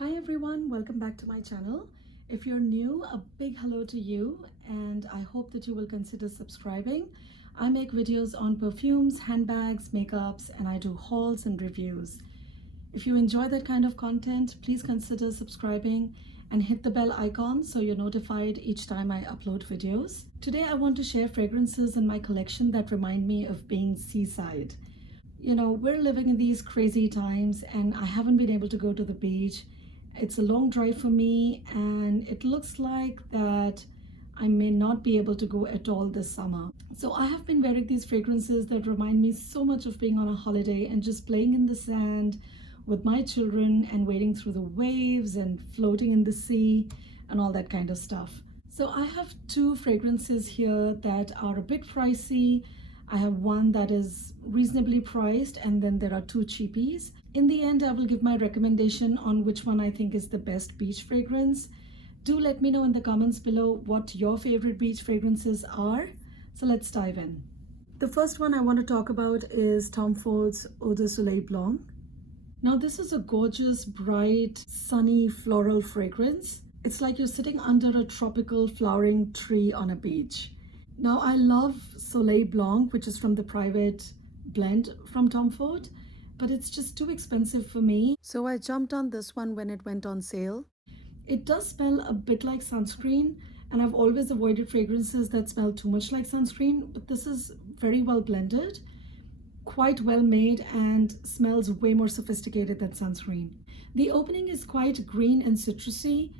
Hi everyone, welcome back to my channel. If you're new, a big hello to you and I hope that you will consider subscribing. I make videos on perfumes, handbags, makeups, and I do hauls and reviews. If you enjoy that kind of content, please consider subscribing and hit the bell icon so you're notified each time I upload videos. Today I want to share fragrances in my collection that remind me of being seaside. You know, we're living in these crazy times and I haven't been able to go to the beach. It's a long drive for me and it looks like that I may not be able to go at all this summer. So I have been wearing these fragrances that remind me so much of being on a holiday and just playing in the sand with my children and wading through the waves and floating in the sea and all that kind of stuff. So I have two fragrances here that are a bit pricey. I have one that is reasonably priced and then there are two cheapies. In the end, I will give my recommendation on which one I think is the best beach fragrance. Do let me know in the comments below what your favorite beach fragrances are. So let's dive in. The first one I want to talk about is Tom Ford's Eau de Soleil Blanc. Now this is a gorgeous, bright, sunny floral fragrance. It's like you're sitting under a tropical flowering tree on a beach. Now I love Soleil Blanc, which is from the private blend from Tom Ford, but it's just too expensive for me. So I jumped on this one when it went on sale. It does smell a bit like sunscreen, and I've always avoided fragrances that smell too much like sunscreen, but this is very well blended, quite well made, and smells way more sophisticated than sunscreen. The opening is quite green and citrusy,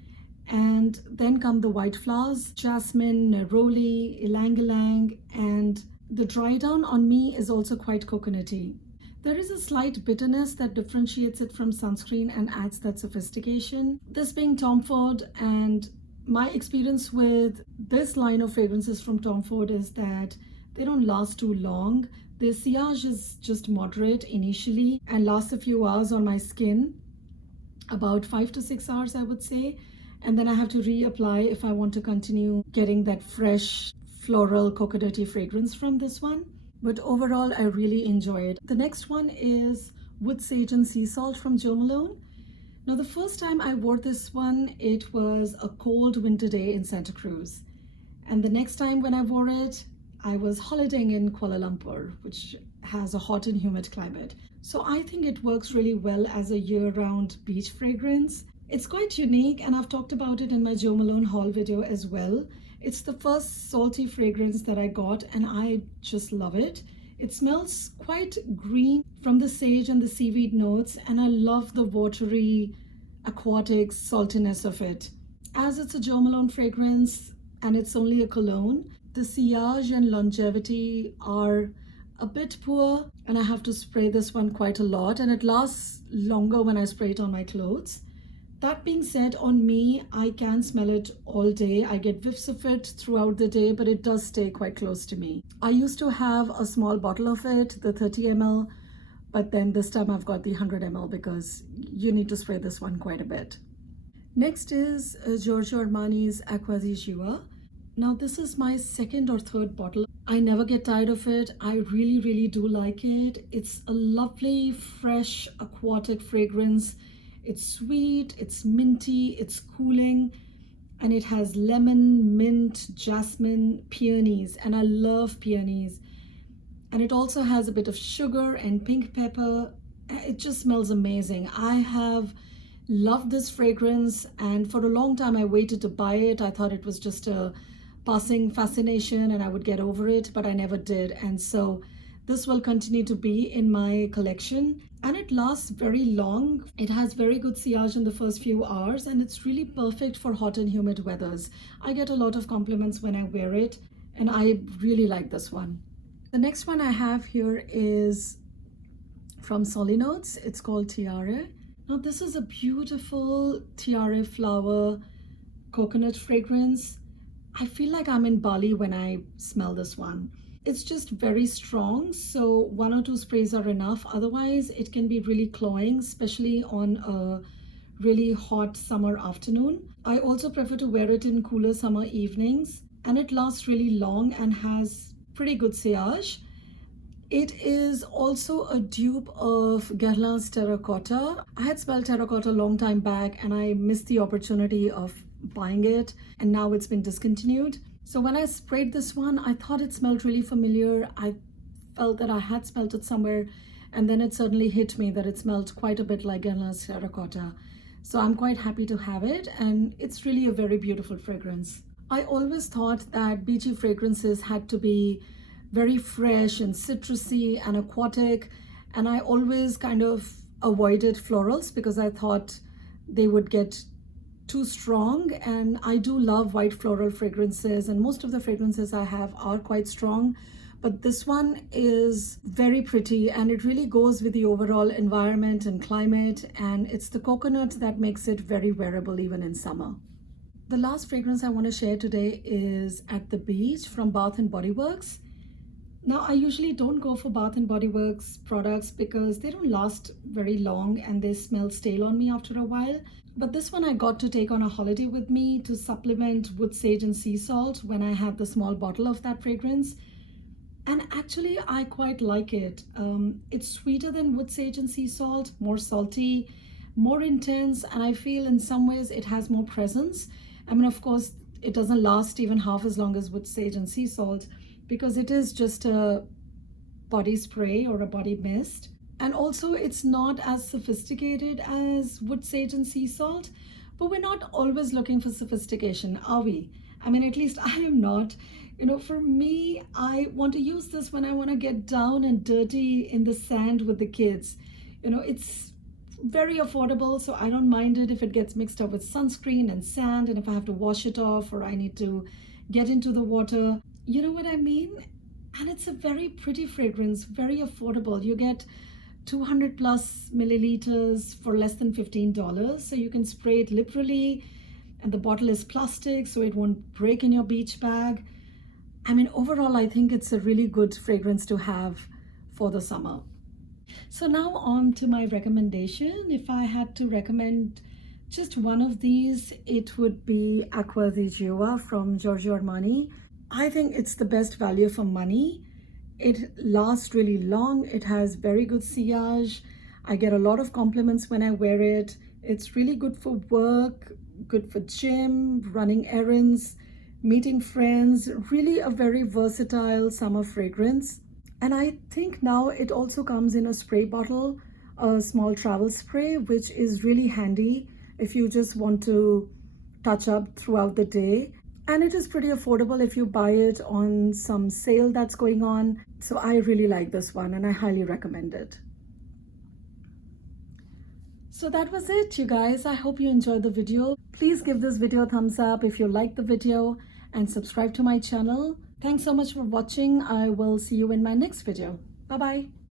and then come the white flowers, jasmine, neroli, ylang-ylang, and the dry down on me is also quite coconutty. There is a slight bitterness that differentiates it from sunscreen and adds that sophistication. This being Tom Ford, and my experience with this line of fragrances from Tom Ford is that they don't last too long. The sillage is just moderate initially and lasts a few hours on my skin, about 5 to 6 hours I would say. And then I have to reapply if I want to continue getting that fresh floral coconutty fragrance from this one. But overall, I really enjoy it. The next one is Wood Sage and Sea Salt from Jo Malone. Now the first time I wore this one, it was a cold winter day in Santa Cruz. And the next time when I wore it, I was holidaying in Kuala Lumpur, which has a hot and humid climate. So I think it works really well as a year-round beach fragrance. It's quite unique and I've talked about it in my Jo Malone haul video as well. It's the first salty fragrance that I got and I just love it. It smells quite green from the sage and the seaweed notes, and I love the watery, aquatic saltiness of it. As it's a Jo Malone fragrance and it's only a cologne, the sillage and longevity are a bit poor and I have to spray this one quite a lot, and it lasts longer when I spray it on my clothes. That being said, on me, I can smell it all day. I get whiffs of it throughout the day, but it does stay quite close to me. I used to have a small bottle of it, the 30 ml, but then this time I've got the 100 ml because you need to spray this one quite a bit. Next is Giorgio Armani's Acqua di Giua. Now this is my second or third bottle. I never get tired of it. I really do like it. It's a lovely, fresh, aquatic fragrance. It's sweet, it's minty, it's cooling, and it has lemon, mint, jasmine, peonies, and I love peonies. And it also has a bit of sugar and pink pepper. It just smells amazing. I have loved this fragrance, and for a long time I waited to buy it. I thought it was just a passing fascination and I would get over it, but I never did. And so this will continue to be in my collection, and it lasts very long. It has very good sillage in the first few hours and it's really perfect for hot and humid weathers. I get a lot of compliments when I wear it and I really like this one. The next one I have here is from Solinodes. It's called Tiare. Now this is a beautiful tiare flower coconut fragrance. I feel like I'm in Bali when I smell this one. It's just very strong, so 1 or 2 sprays are enough. Otherwise, it can be really cloying, especially on a really hot summer afternoon. I also prefer to wear it in cooler summer evenings, and it lasts really long and has pretty good sillage. It is also a dupe of Guerlain's Terracotta. I had smelled Terracotta a long time back and I missed the opportunity of buying it, and now it's been discontinued. So when I sprayed this one, I thought it smelled really familiar. I felt that I had smelled it somewhere, and then it suddenly hit me that it smelled quite a bit like Guerlain's Terracotta. So I'm quite happy to have it, and it's really a very beautiful fragrance. I always thought that beachy fragrances had to be very fresh and citrusy and aquatic, and I always kind of avoided florals because I thought they would get too strong. And I do love white floral fragrances, and most of the fragrances I have are quite strong, but this one is very pretty and it really goes with the overall environment and climate, and it's the coconut that makes it very wearable even in summer. The last fragrance I want to share today is At the Beach from Bath & Body Works. Now, I usually don't go for Bath & Body Works products because they don't last very long and they smell stale on me after a while. But this one I got to take on a holiday with me to supplement wood sage and sea salt when I had the small bottle of that fragrance. And actually, I quite like it. It's sweeter than wood sage and sea salt, more salty, more intense, and I feel in some ways it has more presence. I mean, of course, it doesn't last even half as long as wood sage and sea salt, because it is just a body spray or a body mist. And also it's not as sophisticated as wood sage and sea salt, but we're not always looking for sophistication, are we? I mean, at least I am not. You know, for me, I want to use this when I want to get down and dirty in the sand with the kids. You know, it's very affordable, so I don't mind it if it gets mixed up with sunscreen and sand, and if I have to wash it off or I need to get into the water. You know what I mean? And it's a very pretty fragrance, very affordable. You get 200 plus milliliters for less than $15. So you can spray it literally, and the bottle is plastic, so it won't break in your beach bag. I mean, overall, I think it's a really good fragrance to have for the summer. So now on to my recommendation. If I had to recommend just one of these, it would be Acqua di Giova from Giorgio Armani. I think it's the best value for money. It lasts really long. It has very good sillage. I get a lot of compliments when I wear it. It's really good for work, good for gym, running errands, meeting friends. Really a very versatile summer fragrance. And I think now it also comes in a spray bottle, a small travel spray, which is really handy if you just want to touch up throughout the day. And it is pretty affordable if you buy it on some sale that's going on. So I really like this one and I highly recommend it. So that was it, you guys. I hope you enjoyed the video. Please give this video a thumbs up if you liked the video and subscribe to my channel. Thanks so much for watching. I will see you in my next video. Bye-bye.